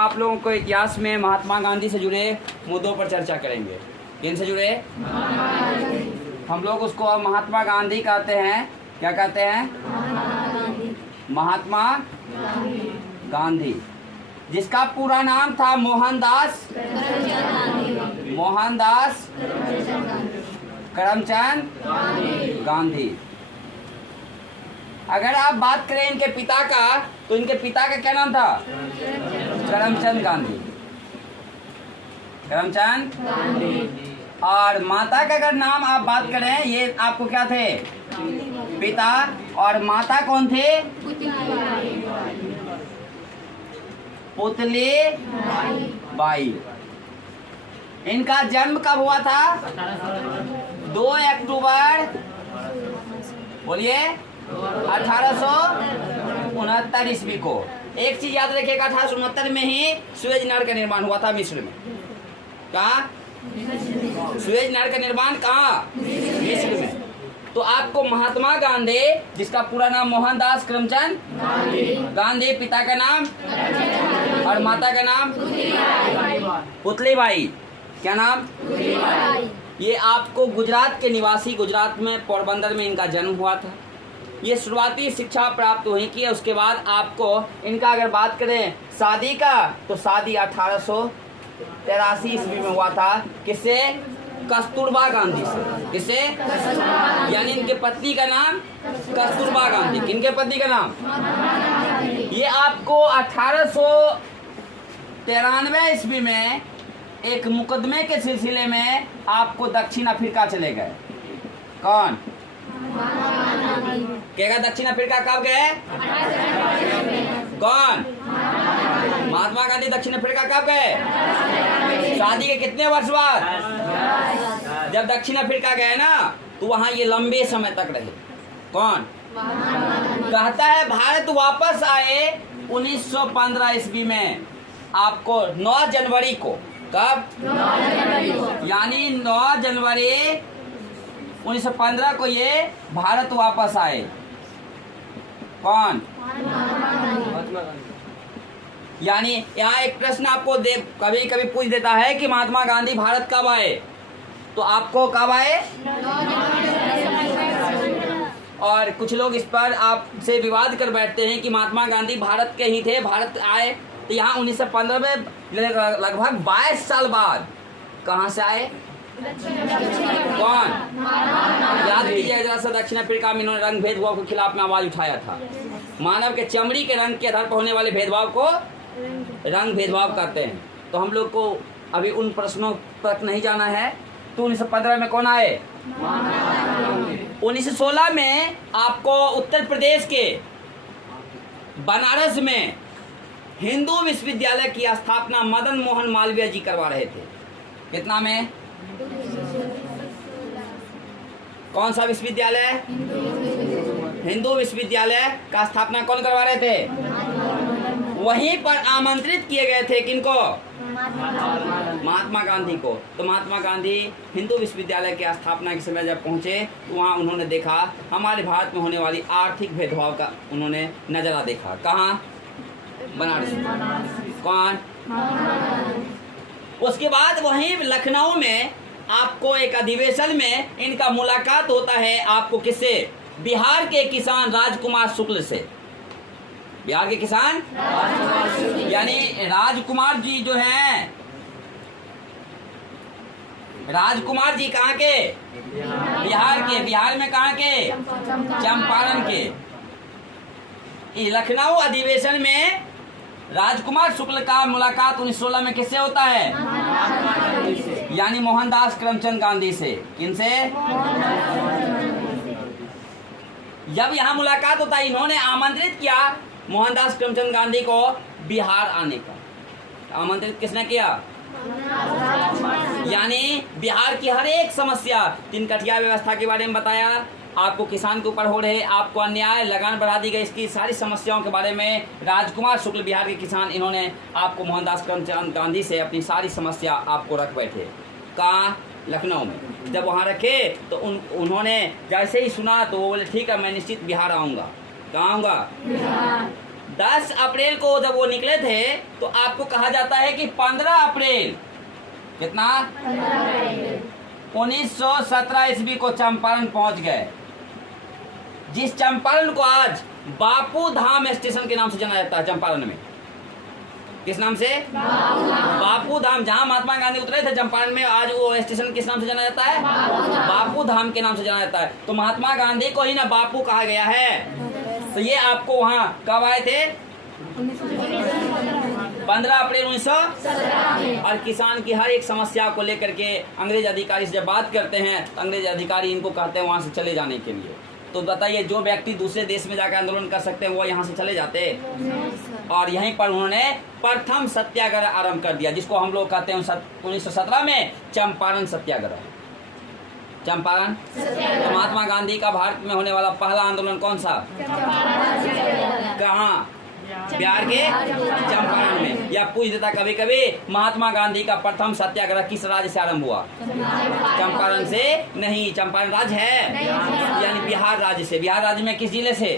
आप लोगों को इतिहास में महात्मा गांधी से जुड़े मुद्दों पर चर्चा करेंगे। किन से जुड़े? हम लोग उसको अब महात्मा गांधी कहते हैं। क्या कहते हैं? महात्मा गांधी, जिसका पूरा नाम था मोहनदास करमचंद गांधी। अगर आप बात करें इनके पिता का, तो इनके पिता का क्या नाम था? करमचंद गांधी। और माता का अगर नाम आप बात करें, ये आपको क्या थे? पिता। और माता कौन थे? पुतली बाई। इनका जन्म कब हुआ था? 2 अक्टूबर, बोलिए, 1869 ईस्वी को। एक चीज याद रखिएगा, 1869 में ही सुएज नहर का निर्माण हुआ था मिस्र में। कहाँ? सुएज नहर का निर्माण कहाँ? मिस्र में। तो आपको महात्मा गांधी, जिसका पूरा नाम मोहनदास करमचंद गांधी, पिता का नाम और माता का नाम पुतली बाई। क्या नाम? ये आपको गुजरात के निवासी, गुजरात में पोरबंदर में इनका जन्म हुआ था। ये शुरुआती शिक्षा प्राप्त हुई की। उसके बाद आपको इनका अगर बात करें शादी का, तो शादी 1883 ईस्वी में हुआ था। किससे? कस्तूरबा गांधी से। किससे? यानी इनके पत्नी का नाम कस्तूरबा गांधी। किनके पत्नी का नाम? ये आपको 1893 ईस्वी में एक मुकदमे के सिलसिले में आपको दक्षिण अफ्रीका चले गए। कौन कहेगा दक्षिण अफ्रीका कब गए? कौन? महात्मा गांधी दक्षिण अफ्रीका कब गए? शादी के कितने वर्ष बाद? जब दक्षिण अफ्रीका गए ना, तो वहां ये लंबे समय तक रहे। कौन? कहता है भारत वापस आए 1915 ईस्वी में। आपको 9 जनवरी को, कब? 9 जनवरी को, यानी 9 जनवरी 1915 को ये भारत वापस आए। कौन? यानी यहाँ एक प्रश्न आपको कभी कभी पूछ देता है कि महात्मा गांधी भारत कब आए, तो आपको कब आए? और कुछ लोग इस पर आपसे विवाद कर बैठते हैं कि महात्मा गांधी भारत के ही थे, भारत आए तो यहाँ 1915 में लगभग 22 साल बाद कहाँ से आए? कौन? याद कीजिए जरा सा, दक्षिण अफ्रीका में इन्होंने रंग भेदभाव के खिलाफ में आवाज उठाया था। मानव के चमड़ी के रंग के आधार पर होने वाले भेदभाव को रंग भेदभाव कहते हैं। तो हम लोग को अभी उन प्रश्नों तक नहीं जाना है। तो 1915 में कौन आए? 1916 में आपको उत्तर प्रदेश के बनारस में हिंदू विश्वविद्यालय की स्थापना मदन मोहन मालवीय जी करवा रहे थे। कितना में? कौन सा विश्वविद्यालय? हिंदू विश्वविद्यालय का स्थापना कौन करवा रहे थे? वहीं पर आमंत्रित किए गए थे किनको? महात्मा गांधी को। तो महात्मा गांधी हिंदू विश्वविद्यालय की स्थापना के समय जब पहुंचे, तो वहाँ उन्होंने देखा हमारे भारत में होने वाली आर्थिक भेदभाव का उन्होंने नजरा देखा। कहाँ? बनारस। कौन? उसके बाद वहीं लखनऊ में आपको एक अधिवेशन में इनका मुलाकात होता है। आपको किससे? बिहार के किसान राजकुमार शुक्ल से। बिहार के किसान यानी राजकुमार जी जो हैं, राजकुमार जी कहाँ के? बिहार के। बिहार में कहाँ के? चंपारण के। लखनऊ अधिवेशन में राजकुमार शुक्ल का मुलाकात 1916 में किससे होता है? यानी मोहनदास करमचंद गांधी से। किनसे? जब यहाँ मुलाकात होता है, इन्होंने आमंत्रित किया मोहनदास करमचंद गांधी को बिहार आने का। आमंत्रित किसने किया? यानी बिहार की हर एक समस्या, 3 कटिया व्यवस्था के बारे में बताया, आपको किसान के ऊपर हो रहे आपको अन्याय, लगान बढ़ा दी गई, इसकी सारी समस्याओं के बारे में राजकुमार शुक्ल बिहार के किसान, इन्होंने आपको मोहनदास करमचंद गांधी से अपनी सारी समस्या आपको रख बैठे। कहाँ? लखनऊ में। जब वहाँ रखे तो उन्होंने जैसे ही सुना तो वो बोले ठीक है, मैं निश्चित बिहार आऊँगा। कहाँ आऊँगा? 10 अप्रैल को जब वो निकले थे तो आपको कहा जाता है कि 15 अप्रैल कितना 1917 ईस्वी को चंपारण पहुंच गए, जिस चंपारण को आज बापू धाम स्टेशन के नाम से जाना जाता है। चंपारण में किस नाम से? बापू धाम। जहां महात्मा गांधी उतरे थे चंपारण में, आज वो स्टेशन किस नाम से जाना जाता है? बापू धाम के नाम से जाना जाता है। तो महात्मा गांधी को ही ना बापू कहा गया है। तो ये आपको वहां कब आए थे? 15 अप्रैल 1917। और किसान की हर एक समस्या को लेकर के अंग्रेज अधिकारी से जब बात करते हैं तो अंग्रेज अधिकारी इनको कहते हैं वहां से चले जाने के लिए। तो बताइए, जो व्यक्ति दूसरे देश में जाकर आंदोलन कर सकते हैं वो यहाँ से चले जाते? और यहीं पर उन्होंने प्रथम सत्याग्रह आरंभ कर दिया, जिसको हम लोग कहते हैं 1917 में चंपारण सत्याग्रह। चंपारण तो महात्मा गांधी का भारत में होने वाला पहला आंदोलन कौन सा? कहाँ? बिहार के चंपारण में। या पूछ देता कभी कभी, महात्मा गांधी का प्रथम सत्याग्रह किस राज्य से आरंभ हुआ? चंपारण से नहीं, चंपारण राज्य है, यानी बिहार राज्य से। बिहार राज्य में किस जिले से?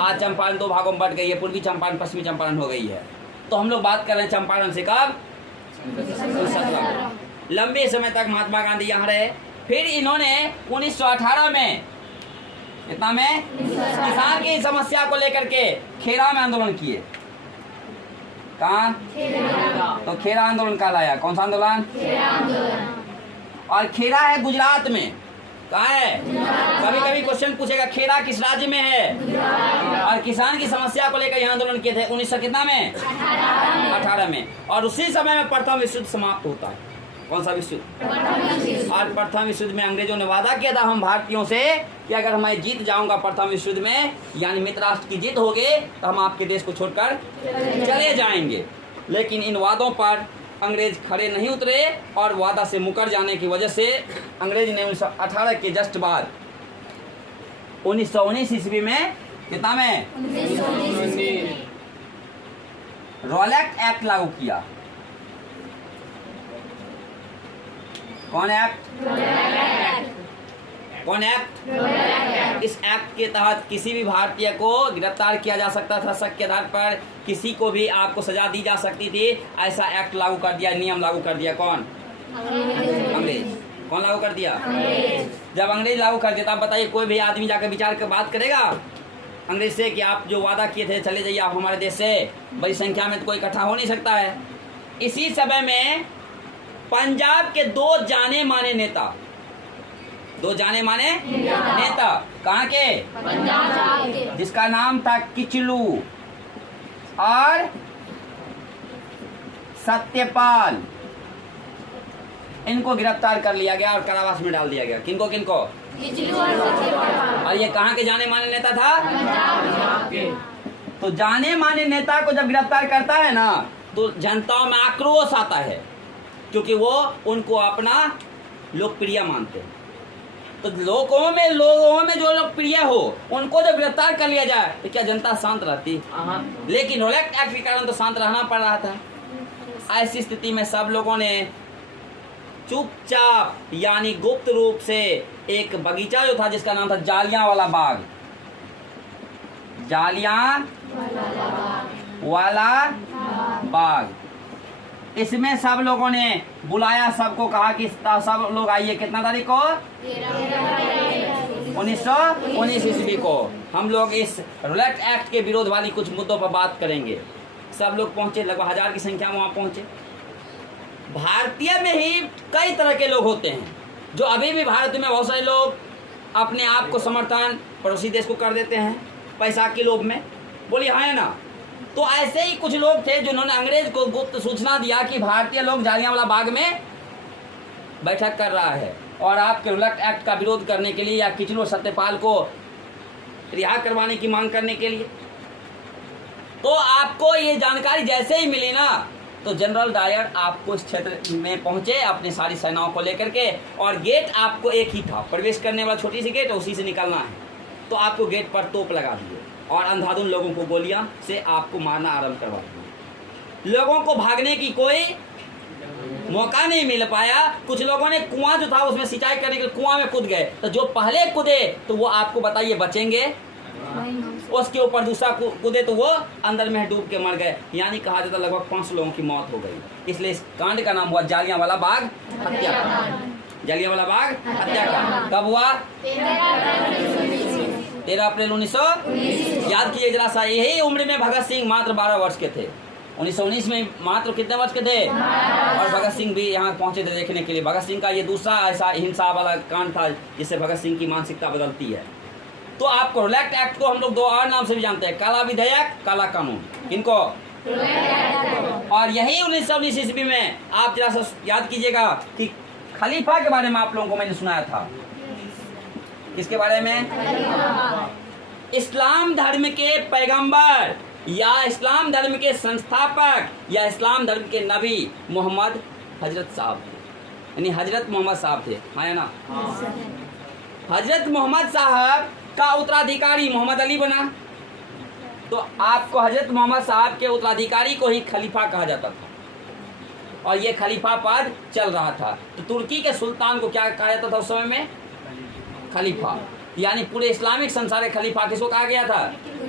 आज चंपारण 2 भागों में बट गई है, पूर्वी चंपारण पश्चिमी चंपारण हो गई है। तो हम लोग बात कर रहे हैं चंपारण से कब? 1917। लंबे समय तक महात्मा गांधी यहाँ रहे। फिर इन्होंने 1918 में, इतना में किसान की समस्या को लेकर के खेड़ा में आंदोलन किए। कहाँ? तो खेड़ा आंदोलन कहलाया। कौन सा आंदोलन? और खेड़ा है गुजरात में। कहाँ है? कभी कभी क्वेश्चन पूछेगा खेड़ा किस राज्य में है? और किसान की समस्या को लेकर यहाँ आंदोलन किए थे 1900 कितना में? 18 में। और उसी समय में प्रथम विश्व युद्ध समाप्त होता है। कौन सा विश्व युद्ध? और प्रथम विश्व युद्ध में अंग्रेजों ने वादा किया था हम भारतीयों से कि अगर मैं जीत जाऊंगा प्रथम विश्व युद्ध में, यानी मित्र राष्ट्र की जीत होगी, तो हम आपके देश को छोड़कर चले जाएंगे। लेकिन इन वादों पर अंग्रेज खड़े नहीं उतरे और वादा से मुकर जाने की वजह से अंग्रेज ने 1918 के जस्ट बाद 1919 ईस्वी में, कितना में? 1919 रॉलेट एक्ट लागू किया। कौन एक्ट? कौन एक्ट? इस एक्ट के तहत किसी भी भारतीय को गिरफ्तार किया जा सकता था, शक के आधार पर किसी को भी आपको सजा दी जा सकती थी। ऐसा एक्ट लागू कर दिया, नियम लागू कर दिया। कौन? अंग्रेज। कौन लागू कर दिया? जब अंग्रेज लागू कर दिया, तब बताइए कोई भी आदमी जाकर विचार कर बात करेगा अंग्रेज से कि आप जो वादा किए थे चले जाइए आप हमारे देश से? बड़ी संख्या में तो कोई इकट्ठा हो नहीं सकता है। इसी समय में पंजाब के 2 जाने माने नेता, 2 जाने माने नेता कहाँ के? पंजाब के। जिसका नाम था किचलू और सत्यपाल, इनको गिरफ्तार कर लिया गया और कारावास में डाल दिया गया। किनको किनको? किचलू और सत्यपाल। और ये कहाँ के जाने माने नेता था? पंजाब के। तो जाने माने नेता को जब गिरफ्तार करता है ना, तो जनता में आक्रोश आता है, क्योंकि वो उनको अपना लोकप्रिय मानते हैं। तो लोगों में जो लोकप्रिय हो उनको जब गिरफ्तार कर लिया जाए तो क्या जनता शांत रहती? लेकिन रॉलेट एक्ट के कारण तो शांत रहना पड़ रहा था। ऐसी स्थिति में सब लोगों ने चुपचाप यानी गुप्त रूप से एक बगीचा जो था जिसका नाम था जालियांवाला बाग, जालियांवाला बाग, इसमें सब लोगों ने बुलाया, सबको कहा कि सब लोग आइए। कितना तारीख को? 1919 ईस्वी को हम लोग इस रॉलेट एक्ट के विरोध वाली कुछ मुद्दों पर बात करेंगे। सब लोग पहुंचे, लगभग 1000 की संख्या में वहां पहुंचे। भारतीय में ही कई तरह के लोग होते हैं, जो अभी भी भारत में बहुत सारे लोग अपने आप को समर्थन पड़ोसी देश को कर देते हैं पैसा के लोभ में। बोलिए हाँ है ना? तो ऐसे ही कुछ लोग थे जिन्होंने अंग्रेज को गुप्त सूचना दिया कि भारतीय लोग जालियांवाला बाग में बैठक कर रहा है और आपके रॉलेट एक्ट का विरोध करने के लिए या किचलू और सत्यपाल को रिहा करवाने की मांग करने के लिए। तो आपको ये जानकारी जैसे ही मिली ना, तो जनरल डायर आपको इस क्षेत्र में पहुंचे अपनी सारी सेनाओं को लेकर के, और गेट आपको एक ही था, प्रवेश करने वाला छोटी सी गेट, उसी से निकलना है। तो आपको गेट पर तोप लगा दिए और अंधाधुंध लोगों को गोलियां से आपको मारना आरंभ करवा दिया। लोगों को भागने की कोई मौका नहीं मिल पाया। कुछ लोगों ने कुआं जो था उसमें सिंचाई करने के कुआं में कूद गए। तो जो पहले कूदे तो वो आपको बताइए बचेंगे? उसके ऊपर दूसरा कूदे तो वो अंदर में डूब के मर गए। यानी कहा जाता लगभग 5 लोगों की मौत हो गई। इसलिए इस कांड का नाम हुआ जालियांवाला बाग हत्याकांड। जालियांवाला बाग हत्याकांड कब हुआ? 13 अप्रैल 1919। याद कीजिए जरा सा, यही उम्र में भगत सिंह मात्र 12 वर्ष के थे। 1919 में मात्र कितने वर्ष के थे? और भगत सिंह भी यहाँ पहुंचे थे देखने के लिए। भगत सिंह का ये दूसरा ऐसा हिंसा वाला कांड था जिससे भगत सिंह की मानसिकता बदलती है। तो आपको रोलेट एक्ट को हम लोग 2 और नाम से भी जानते हैं, काला विधेयक, काला कानून। किनको? और यही 1919 ईस्वी में आप जरा सा याद कीजिएगा कि खलीफा के बारे में आप लोगों को मैंने सुनाया था। किसके बारे में? इस्लाम धर्म के पैगंबर या इस्लाम धर्म के संस्थापक या इस्लाम धर्म के नबी मोहम्मद हजरत साहब थे, यानी हजरत मोहम्मद साहब थे। हाँ या ना? हजरत मोहम्मद साहब का उत्तराधिकारी मोहम्मद अली बना, तो आपको हजरत मोहम्मद साहब के उत्तराधिकारी को ही खलीफा कहा जाता था और ये खलीफा पद चल रहा था। तो तुर्की के सुल्तान को क्या कहा जाता था उस समय में? खलीफा। यानी पूरे इस्लामिक संसार के खलीफा किसको कहा गया था?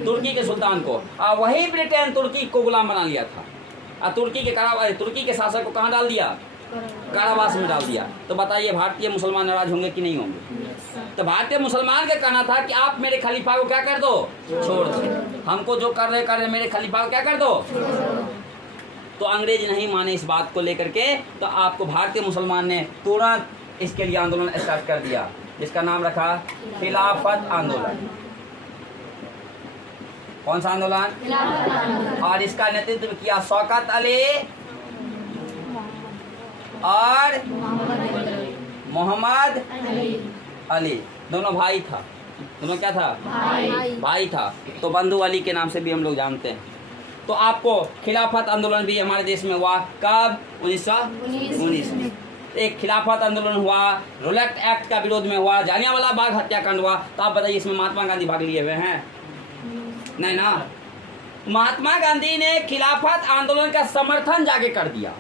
तुर्की के सुल्तान को। वही ब्रिटेन तुर्की को गुलाम बना लिया था। तुर्की के शासक को कहाँ डाल दिया? कारावास में डाल दिया। तो बताइए भारतीय मुसलमान नाराज होंगे कि नहीं होंगे? तो भारतीय मुसलमान का कहना था कि आप मेरे खलीफा को क्या कर दो? छोड़ दो। हमको जो कर रहे मेरे खलीफा को क्या कर दो? तो अंग्रेज नहीं माने इस बात को लेकर के, तो आपको भारतीय मुसलमान ने तुरंत इसके लिए आंदोलन स्टार्ट कर दिया, जिसका नाम रखा खिलाफत आंदोलन। कौन सा आंदोलन? और इसका नेतृत्व किया शौकत अली और मोहम्मद अली। दोनों भाई था। दोनों क्या था? भाई था। तो बंधु अली के नाम से भी हम लोग जानते हैं। तो आपको खिलाफत आंदोलन भी हमारे देश में हुआ कब? 1919 में। एक खिलाफत आंदोलन हुआ, रोलेट एक्ट का विरोध में हुआ, जालियांवाला बाग हत्याकांड हुआ। तो आप बताइए इसमें महात्मा गांधी भाग लिए हुए हैं? नहीं ना। महात्मा गांधी ने खिलाफत आंदोलन का समर्थन जाके कर दिया।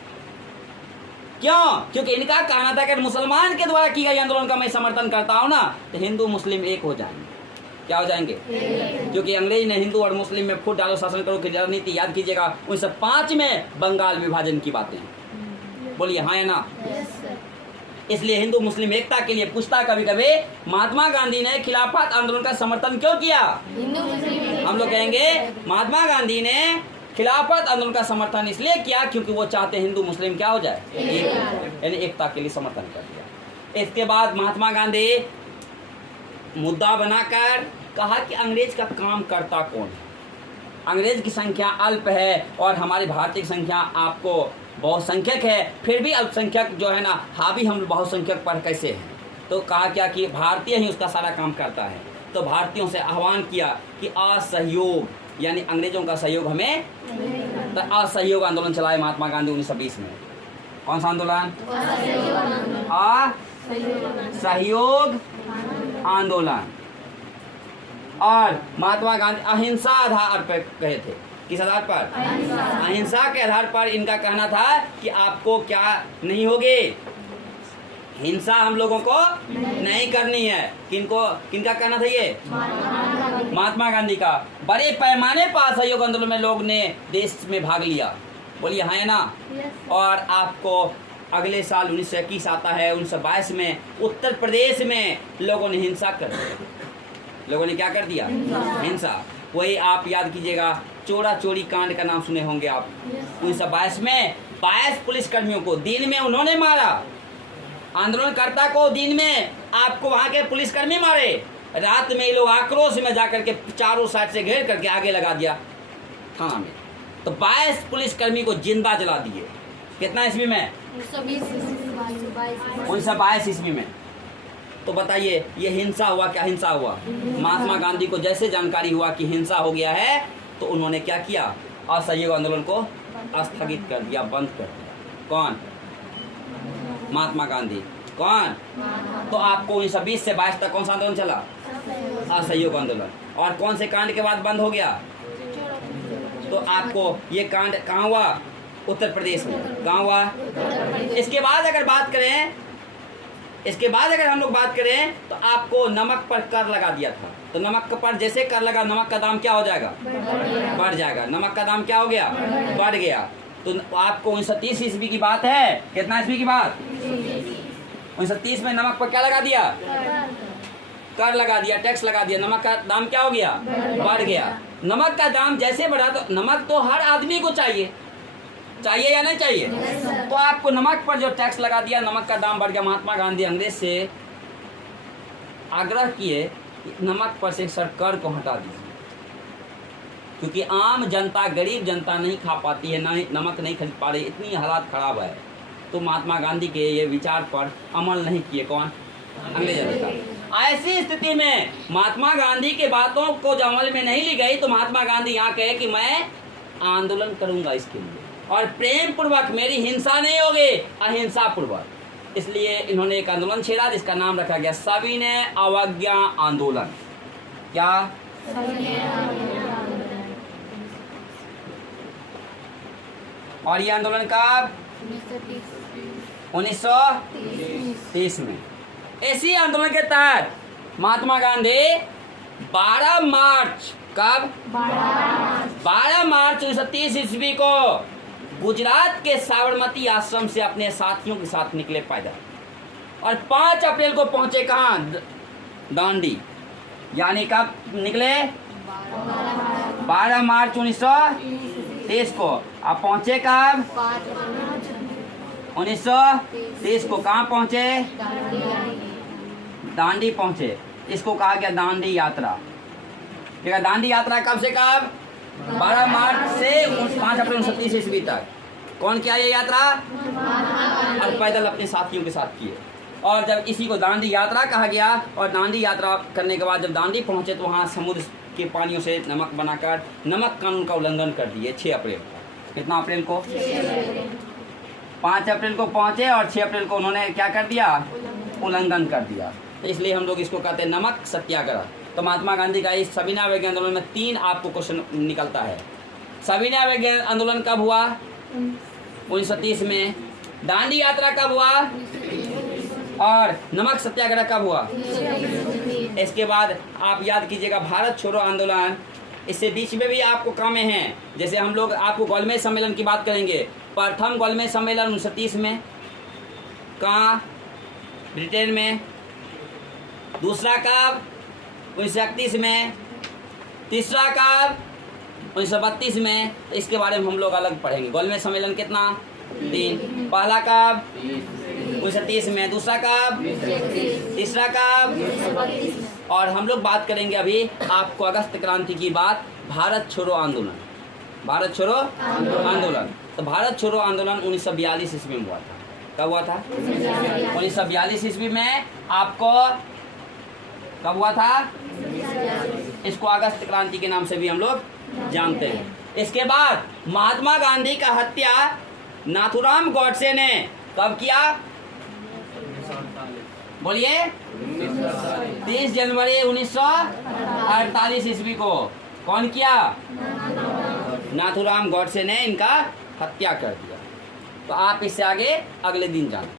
क्यों? क्योंकि इनका कहना था कि मुसलमान के द्वारा की गई आंदोलन का मैं समर्थन करता हूं ना, तो हिंदू मुस्लिम एक हो जाएंगे। क्या हो जाएंगे? क्योंकि अंग्रेज ने हिंदू और मुस्लिम में फूट डालो शासन करो की रणनीति याद कीजिएगा 1905 में बंगाल विभाजन की बातें। बोलिए हाँ या ना? इसलिए हिंदू मुस्लिम एकता के लिए पूछता कभी कभी महात्मा गांधी ने खिलाफत आंदोलन का समर्थन क्यों किया? हम लोग कहेंगे महात्मा गांधी ने खिलाफत आंदोलन का समर्थन इसलिए किया क्योंकि वो चाहते हिंदू मुस्लिम क्या हो जाए? यानी एकता के लिए समर्थन कर दिया। इसके बाद महात्मा गांधी मुद्दा बनाकर कहा कि अंग्रेज का काम करता कौन है? अंग्रेज की संख्या अल्प है और हमारी भारतीय संख्या आपको बहुसंख्यक है, फिर भी अल्पसंख्यक जो है ना हावी हम बहुसंख्यक पर कैसे हैं? तो कहा क्या कि भारतीय ही उसका सारा काम करता है। तो भारतीयों से आह्वान किया कि असहयोग, यानी अंग्रेजों का सहयोग हमें, तो असहयोग आंदोलन चलाए महात्मा गांधी 1920 में। कौन सा आंदोलन? असहयोग आंदोलन। और महात्मा गांधी अहिंसा आधार पर कहे थे। किस आधार पर? अहिंसा के आधार पर इनका कहना था कि आपको क्या नहीं होगी? हिंसा हम लोगों को नहीं करनी है। किनका कहना था ये? महात्मा गांधी का। बड़े पैमाने पर सहयोग आंदोलन में लोग ने देश में भाग लिया। बोलिए हाँ या ना? और आपको अगले साल 1921 आता है, 1922 में उत्तर प्रदेश में लोगों ने हिंसा कर दिया। लोगों ने क्या कर दिया? हिंसा। वही आप याद कीजिएगा चोरा चोरी कांड का नाम सुने होंगे आप। 1922 में 22 पुलिसकर्मियों को दिन में उन्होंने मारा। आंदोलनकर्ता को दिन में आपको वहां के पुलिसकर्मी मारे, रात में ये लोग आक्रोश में जाकर के चारों साइड से घेर करके आगे लगा दिया थाना में। तो 22 पुलिसकर्मी को जिंदा जला दिए। कितना ईस्वी में? 1922 ईस्वी में। तो बताइए ये हिंसा हुआ? क्या हिंसा हुआ? महात्मा गांधी को जैसे जानकारी हुआ कि हिंसा हो गया है तो उन्होंने क्या किया? असहयोग आंदोलन को स्थगित कर दिया, बंद कर दिया। कौन? महात्मा गांधी। कौन? तो आपको 1920 से 22 तक कौन सा आंदोलन चला? असहयोग आंदोलन। और कौन से कांड के बाद बंद हो गया? तो आपको ये कांड कहाँ हुआ? उत्तर प्रदेश में। कहाँ हुआ? इसके बाद अगर बात करें इसके बाद अगर हम लोग बात करें तो आपको नमक पर कर लगा दिया था, तो नमक पर जैसे कर लगा, नमक का दाम क्या हो जाएगा? बढ़ जाएगा। नमक का दाम क्या हो गया? बढ़ गया। तो आपको 1930 ईस्वी की बात है, कितना ईस्वी की बात? 1930 में नमक पर क्या लगा दिया? कर लगा दिया, टैक्स लगा दिया। नमक का दाम क्या हो गया? बढ़ गया। नमक का दाम जैसे बढ़ा तो नमक तो हर आदमी को चाहिए, चाहिए या नहीं चाहिए? तो आपको नमक पर जो टैक्स लगा दिया, नमक का दाम बढ़ गया। महात्मा गांधी अंग्रेज से आग्रह किए कि नमक पर से सर कर को हटा दीजिए, क्योंकि आम जनता, गरीब जनता नहीं खा पाती है, नहीं नमक नहीं खरीद पा रही, इतनी हालात खराब है। तो महात्मा गांधी के ये विचार पर अमल नहीं किए। कौन? अंग्रेज अधिकारी। ऐसी स्थिति में महात्मा गांधी के बातों को जब अमल में नहीं ली गई तो महात्मा गांधी यहाँ कहे कि मैं आंदोलन करूंगा इसके लिए, और प्रेम पूर्वक, मेरी हिंसा नहीं होगी, अहिंसा पूर्वक। इसलिए इन्होंने एक आंदोलन छेड़ा जिसका नाम रखा गया सविनय अवज्ञा आंदोलन। क्या? और ये आंदोलन कब? 1930 में। इसी आंदोलन के तहत महात्मा गांधी 12 मार्च, कब? 12 मार्च 1930 ईस्वी को गुजरात के साबरमती आश्रम से अपने साथियों के साथ निकले पैदल, और 5 अप्रैल को पहुंचे कहाँ? दांडी। यानी कब निकले? 12 मार्च 1930 को। अब पहुंचे कब? 1930 को। कहाँ पहुंचे? दांडी पहुंचे। इसको कहा गया दांडी यात्रा। ठीक है, दांडी यात्रा कब से कब? 12 मार्च से 5 अप्रैल 1930 ईस्वी तक। कौन किया ये यात्रा? और पैदल अपने साथियों के साथ किए। और जब इसी को दांडी यात्रा कहा गया, और दांडी यात्रा करने के बाद जब दांडी पहुंचे तो वहाँ समुद्र के पानियों से नमक बनाकर नमक कानून का उल्लंघन कर दिए 6 अप्रैल को। कितना अप्रैल को? 5 अप्रैल को पहुंचे और 6 अप्रैल को उन्होंने क्या कर दिया? उल्लंघन कर दिया। तो इसलिए हम लोग इसको कहते हैं नमक सत्याग्रह। तो महात्मा गांधी का इस सविनय अवज्ञा आंदोलन में 3 आपको क्वेश्चन निकलता है। सविनय अवज्ञा आंदोलन कब हुआ? 1930 में। दांडी यात्रा कब हुआ? और नमक सत्याग्रह कब हुआ? इसके बाद आप याद कीजिएगा भारत छोड़ो आंदोलन। इससे बीच में भी आपको कामें हैं, जैसे हम लोग आपको गोलमेज सम्मेलन की बात करेंगे। प्रथम गोलमेज सम्मेलन 1930 में, कहाँ? ब्रिटेन में। दूसरा कब? 1931 में। तीसरा कब? 1932 में। तो इसके बारे में हम लोग अलग पढ़ेंगे। गोलमेज सम्मेलन कितना? 3। पहला कब? 1930 में। दूसरा कब? तीसरा कब? और हम लोग बात करेंगे अभी आपको अगस्त क्रांति की बात, भारत छोड़ो आंदोलन। भारत छोड़ो आंदोलन। तो भारत छोड़ो आंदोलन 1942 ईस्वी में हुआ था। कब हुआ था? 1942 ईस्वी में। आपको कब हुआ था? इसको अगस्त क्रांति के नाम से भी हम लोग जानते हैं। इसके बाद महात्मा गांधी का हत्या नाथूराम गोडसे ने कब किया? बोलिए। 30 जनवरी 1948 ईस्वी को। कौन किया? नाथूराम गोडसे ने इनका हत्या कर दिया। तो आप इससे आगे अगले दिन जाना।